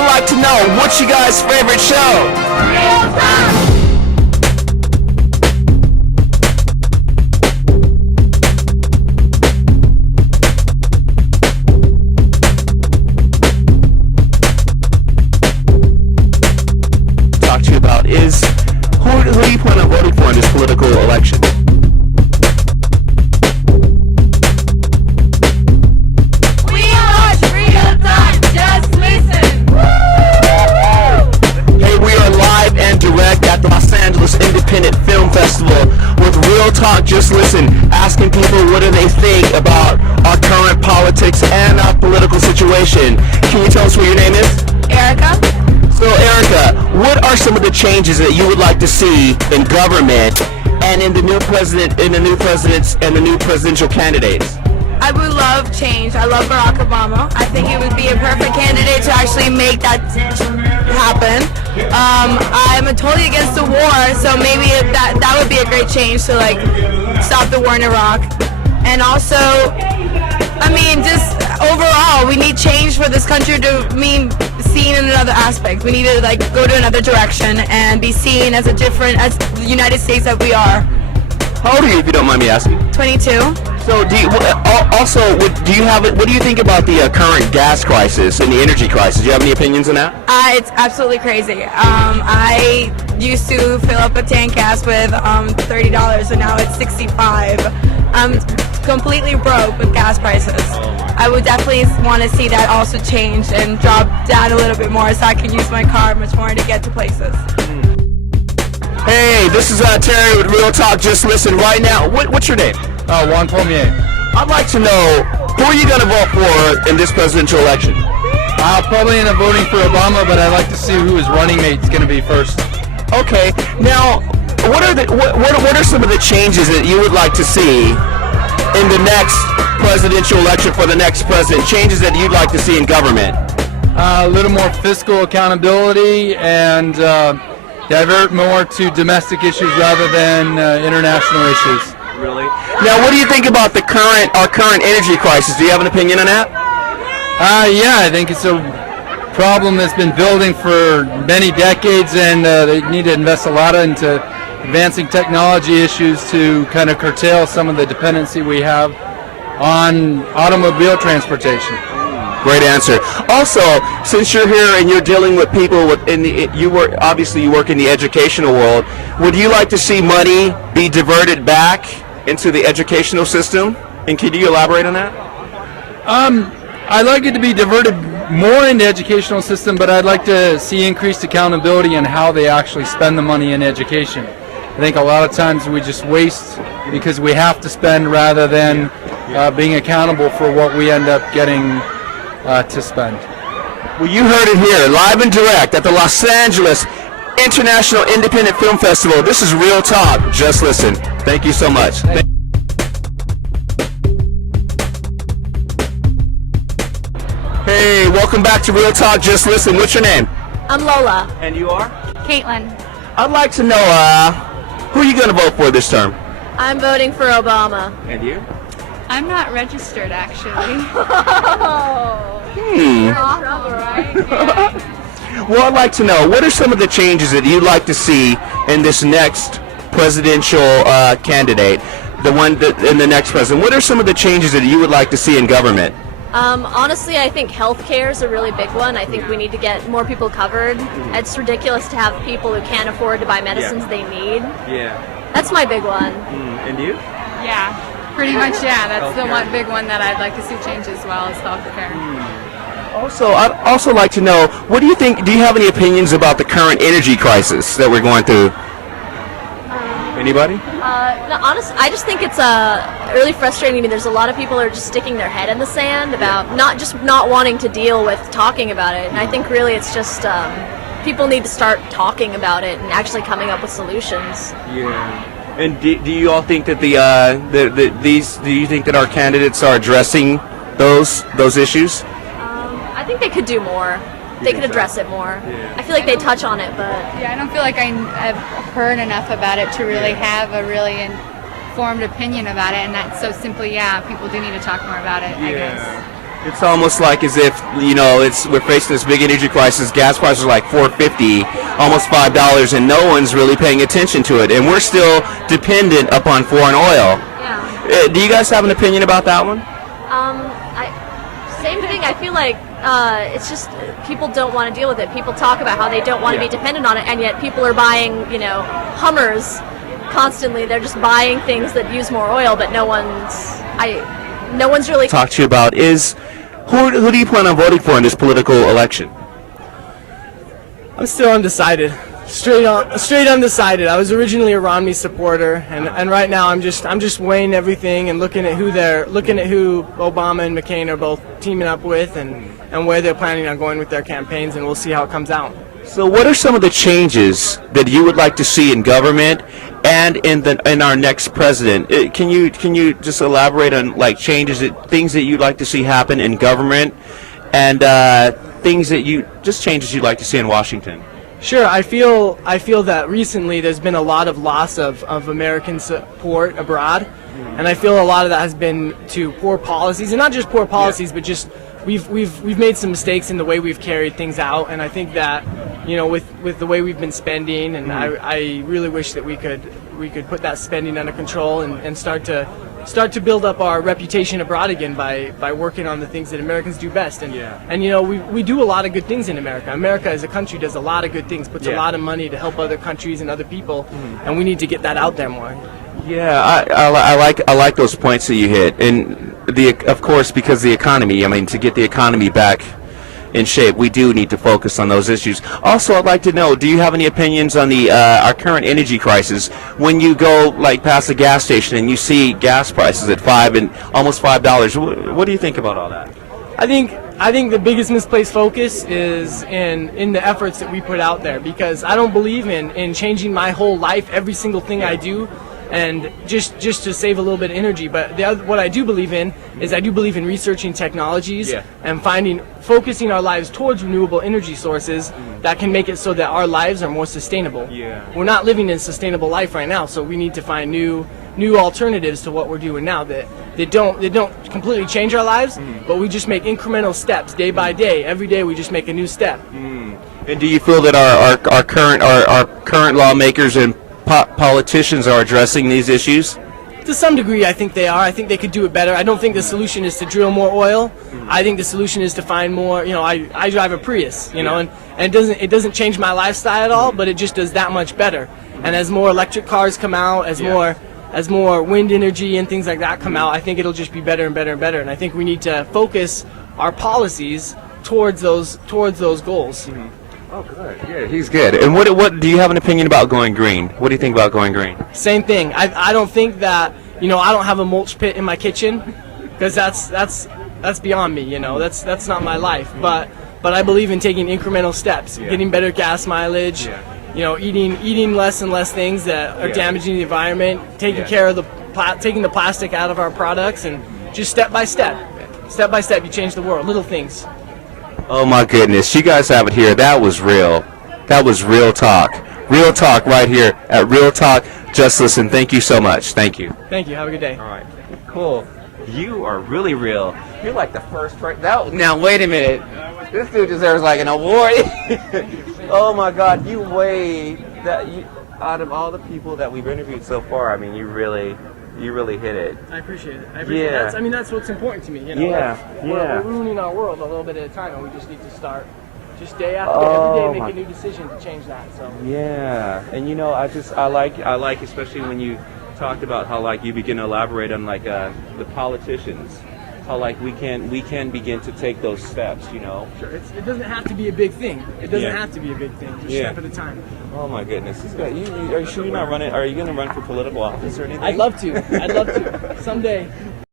I'd like to know, what's your guys' favorite show? Real Talk! Talk to you about is who do you plan on voting for in this political election? We watch Real Talk, just listen. Hey, we are live and direct at the Los Angeles Independent Film Festival with Real Talk, just listen, asking people what do they think about our current politics and our political situation. Can you tell us what your name is? Erica? So Erica, what are some of the changes that you would like to see in government and in the new president, in the new presidents and the new presidential candidates? I would love change. I love Barack Obama. I think he would be a perfect candidate to actually make that happen. I'm totally against the war, so maybe that would be a great change to like stop the war in Iraq. And also, I mean, just overall, we need change for this country to mean seen in another aspect. We need to like go to another direction and be seen as as the United States that we are. How old are you, if you don't mind me asking? 22. So, do you think about the current gas crisis and the energy crisis? Do you have any opinions on that? It's absolutely crazy. I used to fill up a tank gas with $30, and now it's $65. I'm completely broke with gas prices. I would definitely want to see that also change and drop down a little bit more so I can use my car much more to get to places. Hey, this is Terry with Real Talk. Just listen right now. What's your name? Juan Pomier. I'd like to know, who are you going to vote for in this presidential election? Probably end up voting for Obama, but I'd like to see who his running mate's going to be first. Okay. Now, what are some of the changes that you would like to see in the next presidential election for the next president? Changes that you'd like to see in government? A little more fiscal accountability and divert more to domestic issues rather than international issues. Really? Now, what do you think about our current energy crisis? Do you have an opinion on that? Yeah, I think it's a problem that's been building for many decades, and they need to invest a lot into advancing technology issues to kind of curtail some of the dependency we have on automobile transportation. Great answer. Also, since you're here and you're dealing with people you work in the educational world, would you like to see money be diverted back into the educational system? And can you elaborate on that? I'd like it to be diverted more in the educational system, but I'd like to see increased accountability in how they actually spend the money in education. I think a lot of times we just waste because we have to spend rather than being accountable for what we end up getting to spend. Well, you heard it here, live and direct at the Los Angeles International Independent Film Festival. This is Real Talk. Just listen. Thank you so much. Hey, welcome back to Real Talk. Just listen. What's your name? I'm Lola. And you are? Caitlin. I'd like to know who are you going to vote for this term? I'm voting for Obama. And you? I'm not registered, actually. Well, I'd like to know, what are some of the changes that you'd like to see in this next presidential candidate, in the next president? What are some of the changes that you would like to see in government? Honestly, I think healthcare is a really big one. I think we need to get more people covered. It's ridiculous to have people who can't afford to buy medicines they need. Yeah. That's my big one. And you? Yeah, pretty much, yeah. That's the one big one that I'd like to see change as well, is healthcare. Also, I'd also like to know, what do you think, do you have any opinions about the current energy crisis that we're going through? Anybody? No, honestly, I just think it's really frustrating to me. There's a lot of people who are just sticking their head in the sand about not wanting to deal with talking about it. And I think really it's just people need to start talking about it and actually coming up with solutions. Yeah. And do you all think that do you think that our candidates are addressing those issues? I think they could do more. They could address it more. Yeah. I feel like they touch on it, but... Yeah, I don't feel like I've heard enough about it to really have a really informed opinion about it, and that's so simply, yeah, people do need to talk more about it, I guess. It's almost like as if, you know, we're facing this big energy crisis. Gas prices are like $4.50, almost $5, and no one's really paying attention to it. And we're still dependent upon foreign oil. Yeah. Do you guys have an opinion about that one? Same thing. I feel like it's just people don't want to deal with it. People talk about how they don't want to be dependent on it, and yet people are buying, you know, Hummers constantly. They're just buying things that use more oil, but no one's really Talk to you about is who do you plan on voting for in this political election? I'm still undecided. Straight undecided. I was originally a Romney supporter, and right now I'm just weighing everything and looking at who Obama and McCain are both teaming up with, and where they're planning on going with their campaigns, and we'll see how it comes out. So what are some of the changes that you would like to see in government and in our next president? Can you just elaborate on like changes, things that you'd like to see happen in government, and changes you'd like to see in Washington? Sure. I feel that recently there's been a lot of loss of American support abroad, and I feel a lot of that has been to poor policies, and not just poor policies, but just we've made some mistakes in the way we've carried things out, and I think that, you know, with the way we've been spending, and I really wish that we could put that spending under control and start to build up our reputation abroad again by working on the things that Americans do best. And you know, we do a lot of good things in America. America as a country does a lot of good things, puts a lot of money to help other countries and other people, and we need to get that out there more. Yeah, I like those points that you hit, and of course, because the economy. I mean, to get the economy back in shape, we do need to focus on those issues. Also, I'd like to know, do you have any opinions on our current energy crisis? When you go like past a gas station and you see gas prices at almost $5, what do you think about all that? I think the biggest misplaced focus is in the efforts that we put out there, because I don't believe in changing my whole life, every single thing I do, and just to save a little bit of energy. But what I do believe in is I do believe in researching technologies and focusing our lives towards renewable energy sources that can make it so that our lives are more sustainable. We're not living in a sustainable life right now, so we need to find new alternatives to what we're doing now that don't completely change our lives, but we just make incremental steps day by day. Every day we just make a new step. And do you feel that our current lawmakers and politicians are addressing these issues? To some degree, I think they are. I think they could do it better. I don't think the solution is to drill more oil. I think the solution is to find more. You know, I drive a Prius, you know, and it doesn't change my lifestyle at all, but it just does that much better. And as more electric cars come out, as more wind energy and things like that come out, I think it'll just be better and better and better. And I think we need to focus our policies towards those goals. Oh, good. Yeah, he's good. And what do you have an opinion about going green? What do you think about going green? Same thing. I don't think that, you know, I don't have a mulch pit in my kitchen, because that's beyond me. You know, that's not my life. But I believe in taking incremental steps, getting better gas mileage. You know, eating less and less things that are damaging the environment, taking care of taking the plastic out of our products, and just step by step, you change the world. Little things. Oh my goodness, you guys have it here. That was real. That was real talk. Real talk right here at Real Talk. Just Listen. Thank you so much. Thank you. Thank you. Have a good day. All right. Cool. You are really real. You're like the first person. Now wait a minute. This dude deserves like an award. Oh my God, you weigh that. Out of all the people that we've interviewed so far, I mean, you really hit it. I appreciate it. That's what's important to me. You know, we're ruining our world a little bit at a time, and we just need to start, just day after day, every day, make a new decision to change that. So. Yeah, and you know, I like especially when you talked about how like you begin to elaborate on like the politicians, how like we can begin to take those steps. You know. Sure. It doesn't have to be a big thing. It doesn't have to be a big thing. Just step at a time. Oh my goodness! Are you sure you're not running? Are you going to run for political office or anything? I'd love to. Someday.